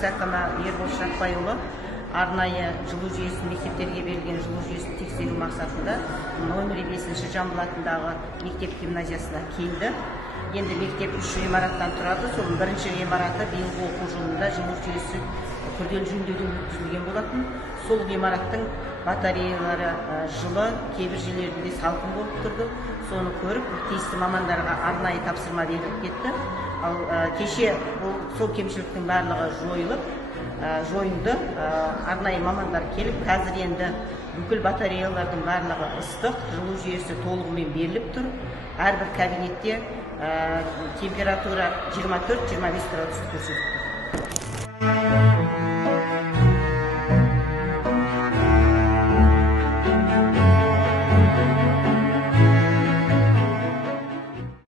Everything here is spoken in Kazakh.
облыс әкімі Ербол Шақпайұлы арнайы жылу жүйесін, мектептерге берілген жылу жүйесін тексеру мақсатында номер 5 Жамбыл атындағы мектеп гимназиясына келді. Енді мектеп 3 ғимараттан тұрады. Соның бірінші ғимараты биылғы оқу жылында жылу жүйесі күрделі жөндеуден өткізілген болатын. Сол ғимараттың батареялары жылы, кейбір жерлерінде салқын болып тұрды. Соны көріп, тиісті мамандарға арнайы тапсырма беріліп кетті. Ал кеше сол кемшіліктің барлығы жойылды. Арнайы мамандар келіп, қазір енді бүкіл батареялардың барлығы ыстық, жылу жүйесі толығымен беріліп тұр. Әрбір кабинетте температура 24-25 градус көрсетіп тұр.